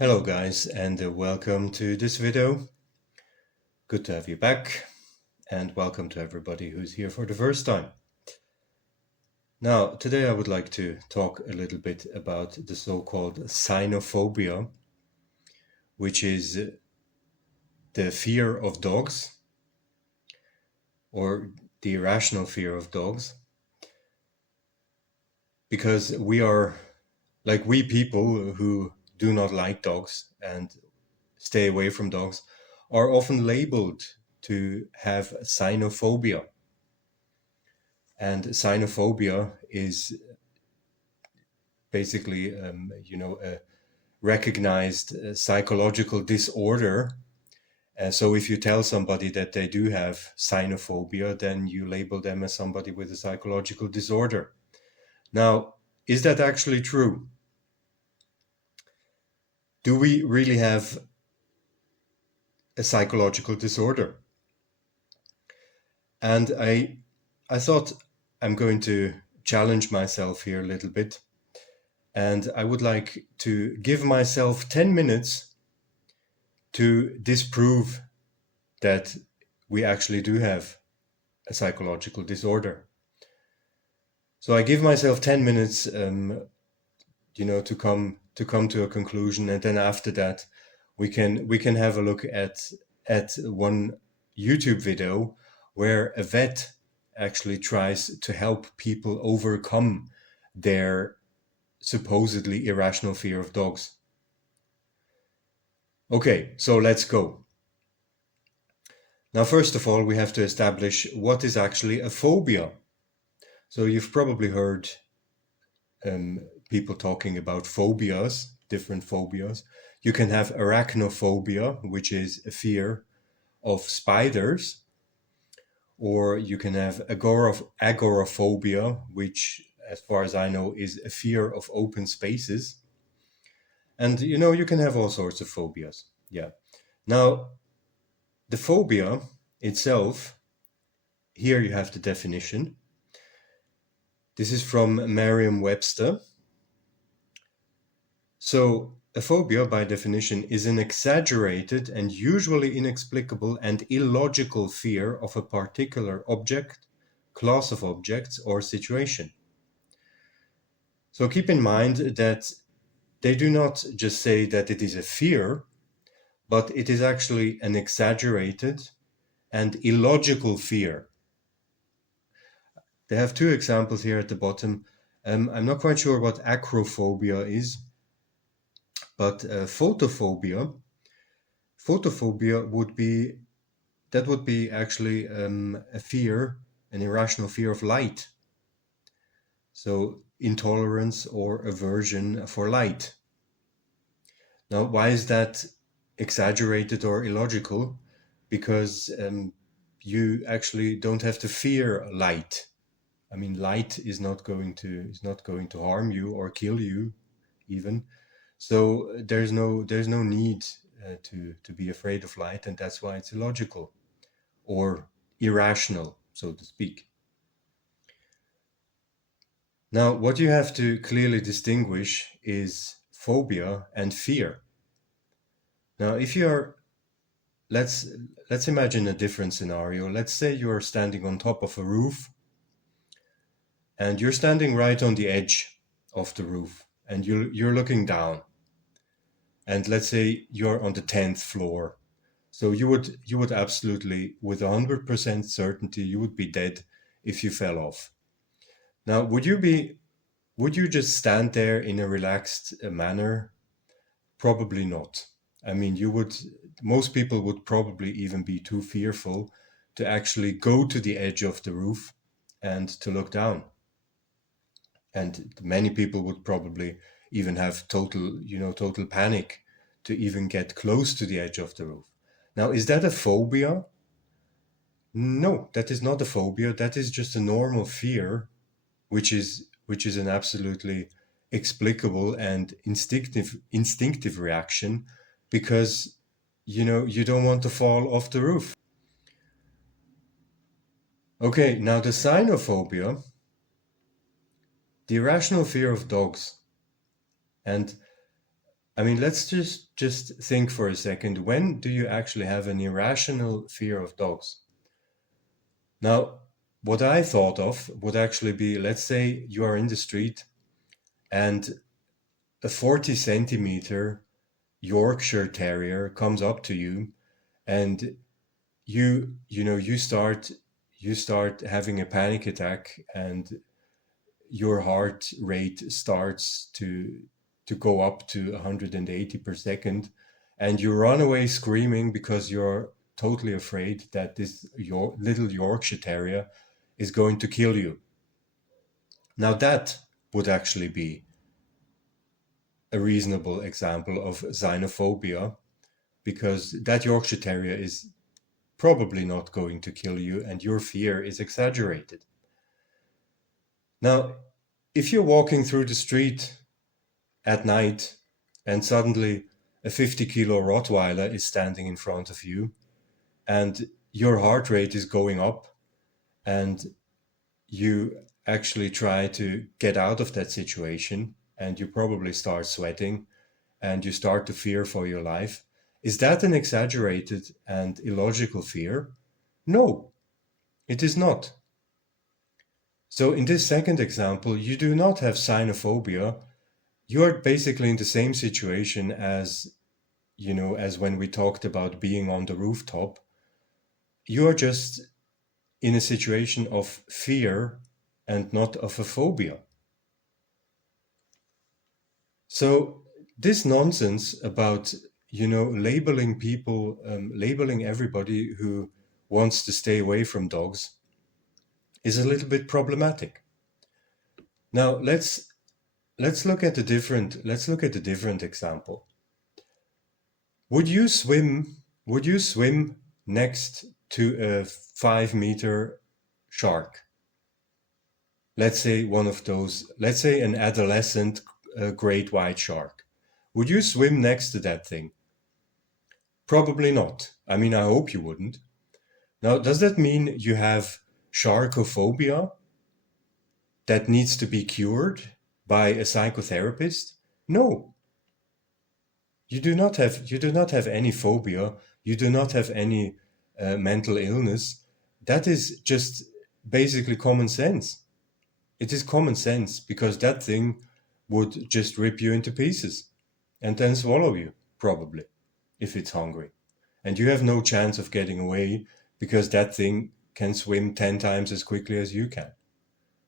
Hello guys, and welcome to this video. Good to have you back, and welcome to everybody who's here for the first time. Now, today I would like to talk a little bit about the so-called cynophobia, which is the fear of dogs, or the irrational fear of dogs, because we people who do not like dogs and stay away from dogs are often labeled to have cynophobia. And cynophobia is basically, a recognized psychological disorder. So if you tell somebody that they do have cynophobia, then you label them as somebody with a psychological disorder. Now, is that actually true? Do we really have a psychological disorder? And I thought I'm going to challenge myself here a little bit. And I would like to give myself 10 minutes to disprove that we actually do have a psychological disorder. So I give myself 10 minutes, to come to a conclusion, and then after that, we can have a look at one YouTube video where a vet actually tries to help people overcome their supposedly irrational fear of dogs. Okay, so let's go. Now, first of all, we have to establish what is actually a phobia. So you've probably heard people talking about phobias, different phobias. You can have arachnophobia, which is a fear of spiders, or you can have agoraphobia, which, as far as I know, is a fear of open spaces. And you can have all sorts of phobias. Yeah. Now, the phobia itself, here you have the definition. This is from Merriam-Webster. So, a phobia, by definition, is an exaggerated and usually inexplicable and illogical fear of a particular object, class of objects, or situation. So keep in mind that they do not just say that it is a fear, but it is actually an exaggerated and illogical fear. They have two examples here at the bottom. I'm not quite sure what acrophobia is, but photophobia would be actually a fear, an irrational fear of light. So intolerance or aversion for light. Now, why is that exaggerated or illogical? Because you actually don't have to fear light. I mean, light is not going to harm you or kill you, even. So there's no need to be afraid of light, and that's why it's illogical or irrational, so to speak. Now, what you have to clearly distinguish is phobia and fear. Now, if you're let's imagine a different scenario. Let's say you're standing on top of a roof, and you're standing right on the edge of the roof, and you're looking down. And let's say you're on the 10th floor. So you would absolutely, with 100% certainty, you would be dead if you fell off. Now, would you just stand there in a relaxed manner? Probably not. I mean, most people would probably even be too fearful to actually go to the edge of the roof and to look down. And many people would probably even have total panic to even get close to the edge of the roof. Now, is that a phobia? No, that is not a phobia. That is just a normal fear, which is an absolutely explicable and instinctive reaction, because you don't want to fall off the roof. Okay, now the cynophobia, the irrational fear of dogs. And I mean, let's just think for a second. When do you actually have an irrational fear of dogs? Now, what I thought of would actually be, let's say you are in the street and a 40 centimeter Yorkshire Terrier comes up to you and you start having a panic attack and your heart rate starts to go up to 180 per second and you run away screaming because you're totally afraid that this your little Yorkshire Terrier is going to kill you. Now that would actually be a reasonable example of xenophobia, because that Yorkshire Terrier is probably not going to kill you and your fear is exaggerated. Now, if you're walking through the street at night and suddenly a 50-kilo Rottweiler is standing in front of you and your heart rate is going up and you actually try to get out of that situation and you probably start sweating and you start to fear for your life, is that an exaggerated and illogical fear? No, it is not. So in this second example, you do not have cynophobia. You are basically in the same situation as, as when we talked about being on the rooftop. You are just in a situation of fear and not of a phobia. So this nonsense about, labeling people, labeling everybody who wants to stay away from dogs is a little bit problematic. Now let's look at a different example. Would you swim next to a 5-meter shark? Let's say an adolescent great white shark. Would you swim next to that thing? Probably not. I mean, I hope you wouldn't. Now, does that mean you have sharkophobia that needs to be cured by a psychotherapist? No. You do not have any phobia. You do not have any mental illness. That is just basically common sense. It is common sense because that thing would just rip you into pieces and then swallow you, probably, if it's hungry. And you have no chance of getting away because that thing can swim 10 times as quickly as you can.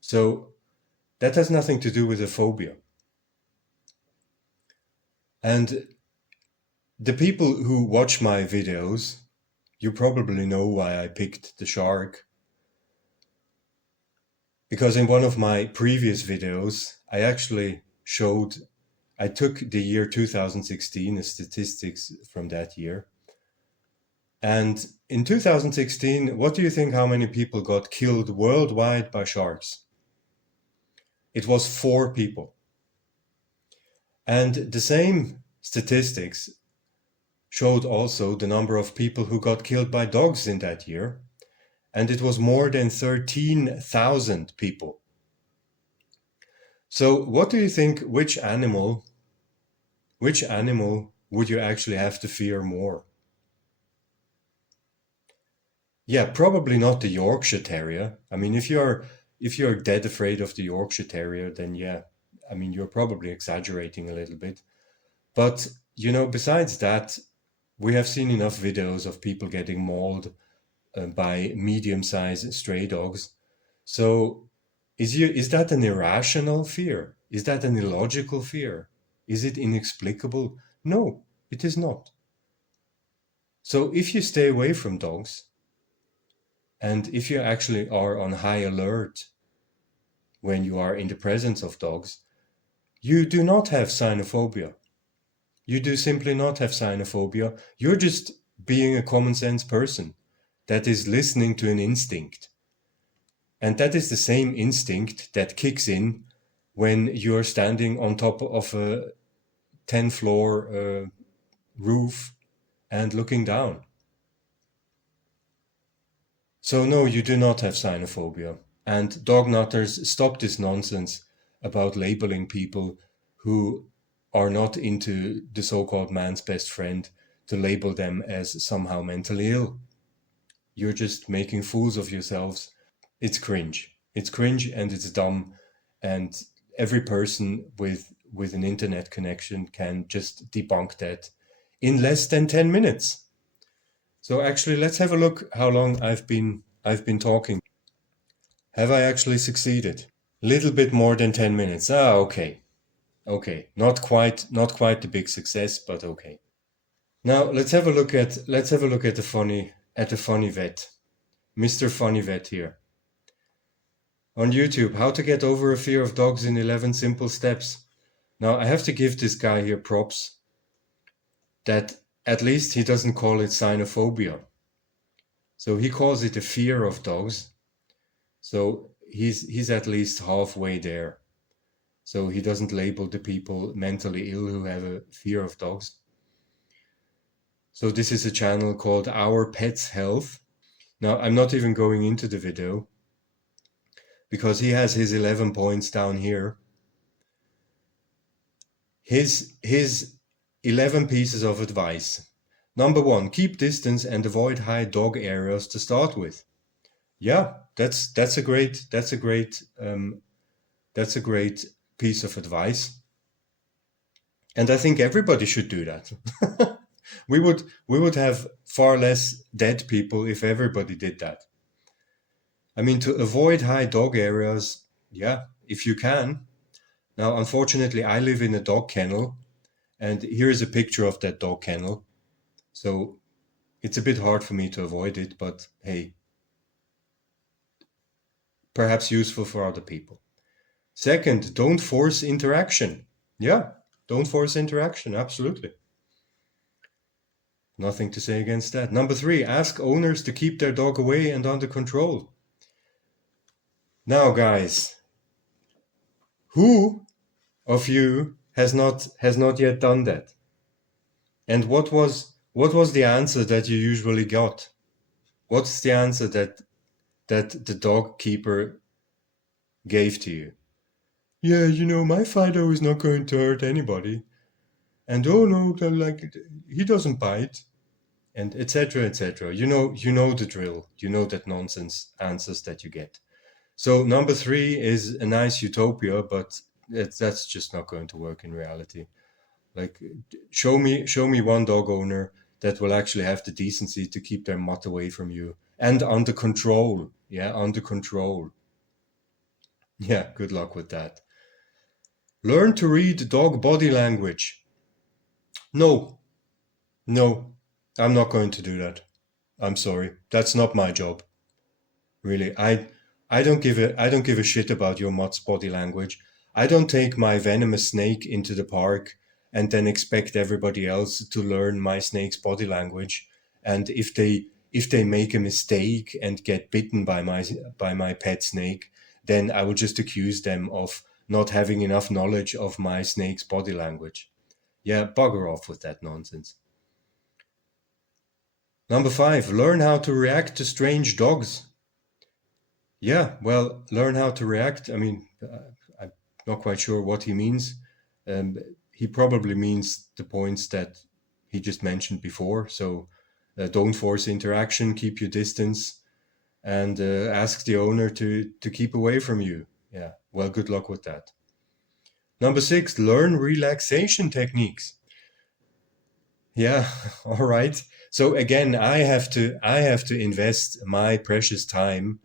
So that has nothing to do with a phobia. And the people who watch my videos, you probably know why I picked the shark. Because in one of my previous videos, I took the year 2016, the statistics from that year. And in 2016, what do you think how many people got killed worldwide by sharks? It was 4 people. And the same statistics showed also the number of people who got killed by dogs in that year. And it was more than 13,000 people. So what do you think, which animal would you actually have to fear more? Yeah, probably not the Yorkshire Terrier. I mean, if you're dead afraid of the Yorkshire Terrier, then yeah, I mean, you're probably exaggerating a little bit. But, besides that, we have seen enough videos of people getting mauled by medium-sized stray dogs. So is that an irrational fear? Is that an illogical fear? Is it inexplicable? No, it is not. So if you stay away from dogs, and if you actually are on high alert when you are in the presence of dogs, you do not have cynophobia. You do simply not have cynophobia. You're just being a common sense person that is listening to an instinct. And that is the same instinct that kicks in when you're standing on top of a 10-floor roof and looking down. So no, you do not have cynophobia. And dog nutters, stop this nonsense about labeling people who are not into the so-called man's best friend to label them as somehow mentally ill. You're just making fools of yourselves. It's cringe. It's cringe and it's dumb. And every person with an internet connection can just debunk that in less than 10 minutes. So actually, let's have a look how long I've been talking. Have I actually succeeded? Little bit more than 10 minutes. Ah, okay. Okay. Not quite the big success, but okay. Now let's have a look at the funny vet. Mr. Funny Vet here. On YouTube, how to get over a fear of dogs in 11 simple steps. Now I have to give this guy here props that at least he doesn't call it cynophobia. So he calls it a fear of dogs. So he's at least halfway there. So he doesn't label the people mentally ill who have a fear of dogs. So this is a channel called Our Pet's Health. Now I'm not even going into the video because he has his 11 points down here. His 11 pieces of advice. Number 1, keep distance and avoid high dog areas to start with. Yeah, that's a great piece of advice. And I think everybody should do that. We would have far less dead people if everybody did that. I mean, to avoid high dog areas, yeah, if you can. Now, unfortunately, I live in a dog kennel, and here is a picture of that dog kennel. So it's a bit hard for me to avoid it, but hey, perhaps useful for other people. Second, don't force interaction. Yeah, don't force interaction, absolutely. Nothing to say against that. Number 3, ask owners to keep their dog away and under control. Now, guys, who of you has not yet done that? And what was the answer that you usually got? What's the answer that the dog keeper gave to you? Yeah, my Fido is not going to hurt anybody. And oh no, like he doesn't bite. And etc. etc. You know the drill. You know that nonsense answers that you get. So number 3 is a nice utopia, but that's just not going to work in reality. Like, show me one dog owner that will actually have the decency to keep their mutt away from you and under control. Yeah, under control. Yeah, good luck with that. Learn to read dog body language. No, I'm not going to do that. I'm sorry. That's not my job. Really, I don't give a shit about your mutt's body language. I don't take my venomous snake into the park and then expect everybody else to learn my snake's body language. And if they make a mistake and get bitten by my pet snake, then I will just accuse them of not having enough knowledge of my snake's body language. Yeah, bugger off with that nonsense. Number 5, learn how to react to strange dogs. Yeah, well, learn how to react. I mean, I'm not quite sure what he means. He probably means the points that he just mentioned before. So don't force interaction, keep your distance, and ask the owner to keep away from you. Yeah, well, good luck with that. Number 6, learn relaxation techniques. Yeah, all right. So again, I have to invest my precious time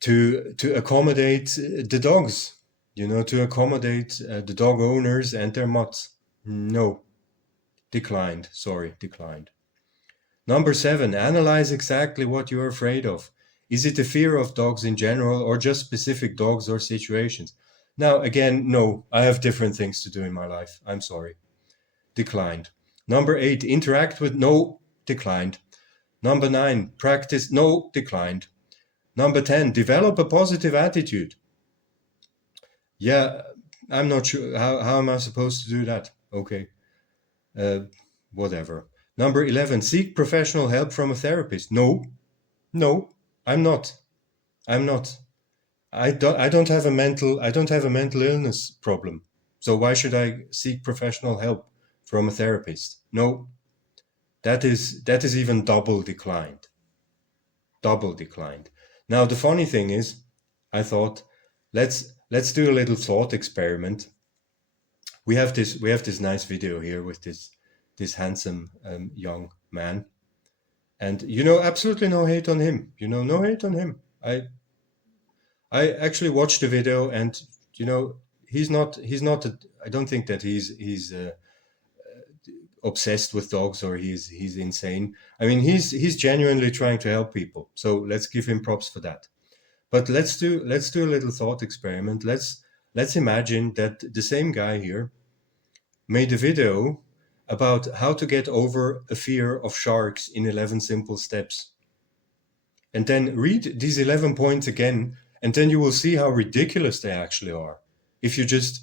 to accommodate the dogs, to accommodate the dog owners and their mutts. No, declined. Sorry, declined. Number 7, analyze exactly what you're afraid of. Is it a fear of dogs in general or just specific dogs or situations? Now, again, no, I have different things to do in my life. I'm sorry. Declined. Number 8, interact with, no, declined. Number 9, practice, no, declined. Number 10, develop a positive attitude. Yeah, I'm not sure. How am I supposed to do that? Okay. Whatever. Number 11, seek professional help from a therapist. No, I'm not. I don't have a mental illness problem. So why should I seek professional help from a therapist? No, that is even double declined. Double declined. Now the funny thing is, I thought, let's do a little thought experiment. We have this nice video here with this handsome young man, and absolutely no hate on him. No hate on him. I actually watched the video, and he's not I don't think that he's obsessed with dogs, or he's insane. I mean, he's genuinely trying to help people. So let's give him props for that. But let's do a little thought experiment. Let's imagine that the same guy here made a video about how to get over a fear of sharks in 11 simple steps. And then read these 11 points again, and then you will see how ridiculous they actually are. If you just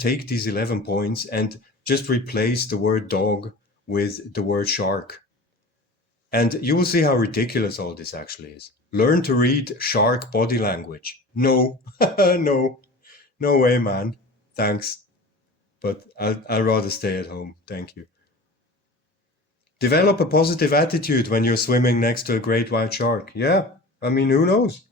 take these 11 points and just replace the word dog with the word shark. And you will see how ridiculous all this actually is. Learn to read shark body language. No, no way, man. Thanks. But I'd rather stay at home. Thank you. Develop a positive attitude when you're swimming next to a great white shark. Yeah, I mean, who knows?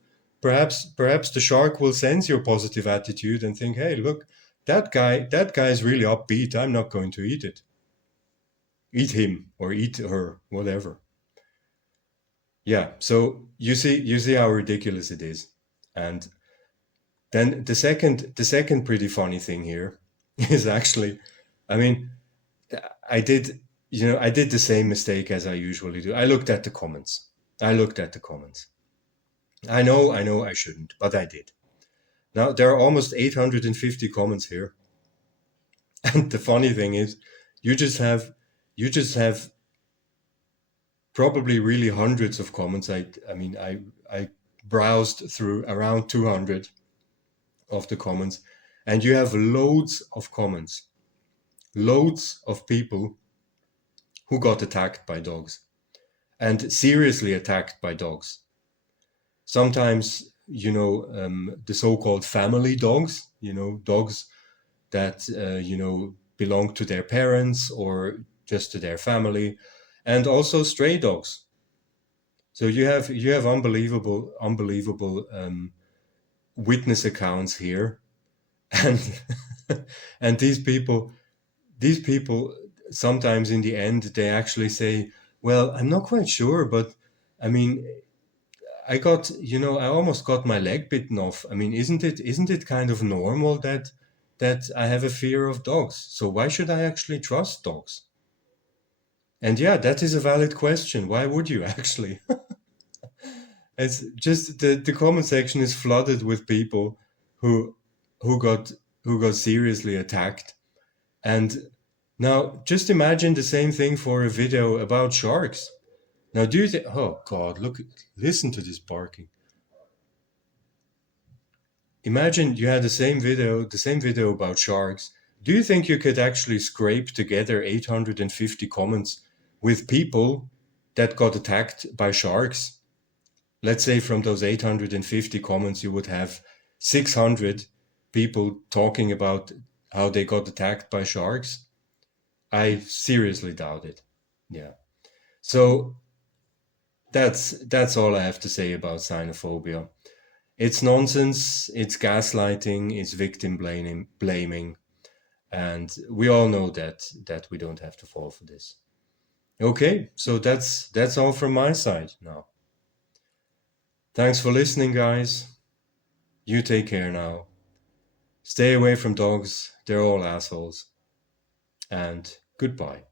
Perhaps the shark will sense your positive attitude and think, hey, look, that guy's really upbeat. I'm not going to eat it. Eat him or eat her, whatever. Yeah, so you see how ridiculous it is. And then the second pretty funny thing here is actually, I mean, I did the same mistake as I usually do. I looked at the comments. I know I shouldn't, but I did. Now there are almost 850 comments here. And the funny thing is, you just have probably really hundreds of comments. I browsed through around 200 of the comments, and you have loads of comments, loads of people who got attacked by dogs, and seriously attacked by dogs. Sometimes, the so-called family dogs, dogs that, belong to their parents or just to their family, and also stray dogs. So you have unbelievable witness accounts here, and and these people sometimes in the end they actually say, well, I'm not quite sure, but I mean, I almost got my leg bitten off. I mean, isn't it kind of normal that I have a fear of dogs? So why should I actually trust dogs? And yeah, that is a valid question. Why would you actually? It's just the comment section is flooded with people who got seriously attacked. And now just imagine the same thing for a video about sharks. Now do you think, oh God, listen to this barking. Imagine you had the same video about sharks. Do you think you could actually scrape together 850 comments with people that got attacked by sharks? Let's say from those 850 comments, you would have 600 people talking about how they got attacked by sharks. I seriously doubt it. Yeah. So that's all I have to say about cynophobia. It's nonsense, it's gaslighting, it's victim blaming, and we all know that we don't have to fall for this. Okay, so that's all from my side now. Thanks for listening, guys. You take care now. Stay away from dogs, they're all assholes. And goodbye.